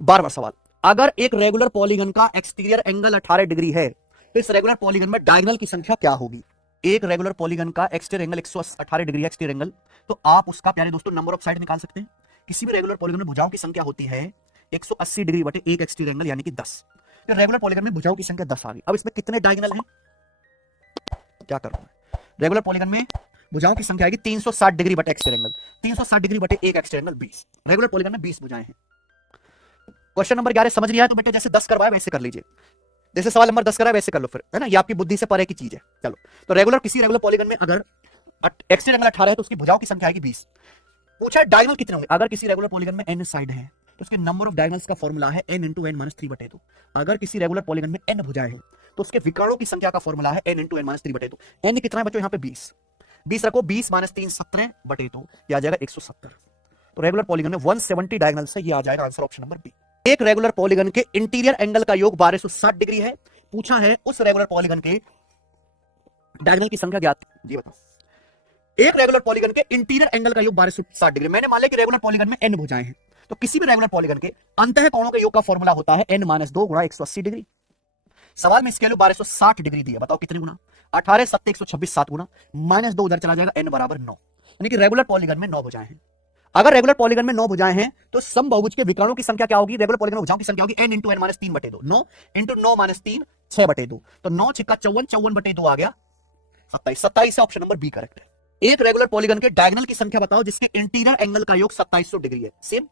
12वां सवाल, अगर एक रेगुलर पॉलीगन का एक्सटीरियर एंगल 18 डिग्री है तो इस रेगुलर पॉलीगन में डायगोनल की संख्या क्या होगी? एक रेगुलर पॉलीगन का एक्सटीरियर एंगल 118 डिग्री है एक्सटीरियर एंगल, तो आप उसका प्यारे दोस्तों नंबर ऑफ साइड निकाल सकते हैं। किसी भी रेगुलर पॉलीगन में भुजाओं की संख्या होती है 180 डिग्री बटे एक एक्सटीरियर एंगल यानी कि 10। तो रेगुलर पॉलीगन में भुजाओं की संख्या 10 आ गई। अब इसमें कितने डायगोनल हैं? क्या कर रहा हूं? रेगुलर पॉलीगन में भुजाओं की संख्या आएगी 360 डिग्री बटे एक्सटीरियर एंगल, 360 डिग्री बटे एक एक्सटीरियर एंगल 20। रेगुलर पॉलीगन में 20 भुजाएं हैं। क्वेश्चन नंबर 11 समझ नहीं आया तो बेटे जैसे 10 करवाया वैसे कर लीजिए, जैसे सवाल नंबर 10 करा वैसे कर लो फिर, है ना, ये आपकी बुद्धि से परे की चीज है। चलो, तो रेगुलर किसी रेगुलर पॉलीगन में अगर एक्सटीरियर एंगल 18 है तो उसकी भुजाओं की संख्या आएगी 20। पूछा है डायगोनल कितने होंगे? अगर किसी रेगुलर पॉलीगन में n साइड है तो उसके नंबर ऑफ डायगोनल्स का फॉर्मूला है n इंटू एन माइनस 3/2। अगर किसी रेगुलर पॉलीगन में n भुजाएं हैं तो उसके विकर्णों की संख्या का फॉर्मूला है n into n minus 3/2। n कितना है बच्चों? यहाँ पे 20 रखो, 20 माइनस 3 17/2, ये आ जाएगा 170। तो रेगुलर पॉलीगन में 170 डायगोनल से ये आ जाएगा आंसर ऑप्शन नंबर बी। एक रेगुलर पॉलीगन के इंटीरियर एंगल का योग 1260 डिग्री है। पूछा है उस रेगुलर पॉलीगन के डायगोनल की संख्या ज्ञात, ये बताओ। एक रेगुलर पॉलीगन के इंटीरियर एंगल का योग 1260 डिग्री। मैंने मान लिया कि रेगुलर पॉलीगन में n भुजाएं हैं, तो किसी भी रेगुलर पॉलीगन के अंतः कोणों के योग का फॉर्मूला होता है n - 2 गुणा 180 डिग्री। सवाल में स्केल 1260 डिग्री दी है, बताओ कितने गुना? 18 7 126 7 गुना, -2 उधर चला जाएगा, n बराबर 9। यानी कि रेगुलर पॉलीगन में 9 भुजाएं हैं। अगर रेगुलर पॉलीगन में 9 भुजाएं हैं तो समबाहुभुज के विकर्णों की संख्या क्या होगी? रेगुलर पॉलीगन में भुजाओं की संख्या होगी n into n minus 3/2। 9 into 9 minus 3 6/2, तो 9 छिक्का 54, 54/2 आ गया 27। 27 से ऑप्शन नंबर बी करेक्ट है। एक रेगुलर पॉलीगन के डायगोनल की संख्या बताओ जिसके इंटीरियर एंगल का योग 2700 डिग्री है। सेम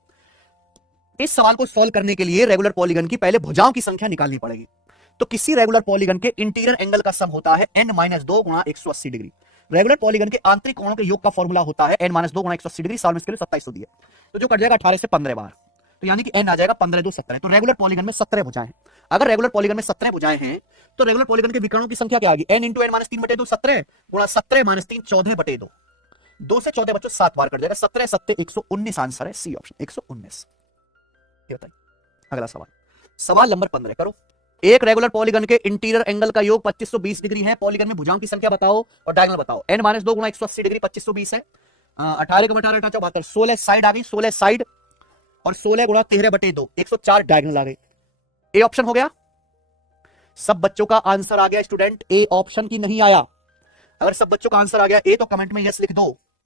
इस सवाल को सॉल्व करने के लिए रेगुलर पॉलीगन की पहले भुजाओं की संख्या निकालनी पड़ेगी। तो किसी रेगुलर पॉलीगन के इंटीरियर एंगल का सम होता है n - 2 गुणा 180 डिग्री। रेगुलर पॉलीगन के आंतरिक कोणों के योग का फॉर्मूला होता है n - 2 गुणा 180 डिग्री। सवाल में इसके लिए 2700 दिया, तो जो कट जाएगा 18 से 15 बार, तो यानी कि n आ जाएगा 15 2 17। तो रेगुलर पॉलीगन में 17 भुजाएं हैं। अगर रेगुलर पॉलीगन में 17 भुजाएं हैं तो रेगुलर पॉलीगन के विकर्णों की संख्या क्या आएगी? n इंटू एन माइनस 3/2 17 गुणा 17 माइनस 3 14/2। 2 से 14 बच्चों 7 बार कट जाएगा, 17 7 119 आंसर है सी ऑप्शन 119। ये बताइए अगला सवाल, सवाल नंबर 15 करो। एक रेगुलर पॉलीगन के इंटीरियर एंगल का योग 2520 डिग्री है। पॉलीगन में भुजाओं की संख्या बताओ और डायगोनल बताओ। n - 2 गुणा 180 डिग्री 2520 है। 18 को 18 72, 16 साइड आ गई, 16 साइड और 16 गुणा 13/2, 104 डायगोनल आ गए। ए ऑप्शन हो गया। सब बच्चों का आंसर आ गया स्टूडेंट, ए ऑप्शन की नहीं आया। अगर सब बच्चों का आंसर आ गया ए तो कमेंट में यस लिख दो।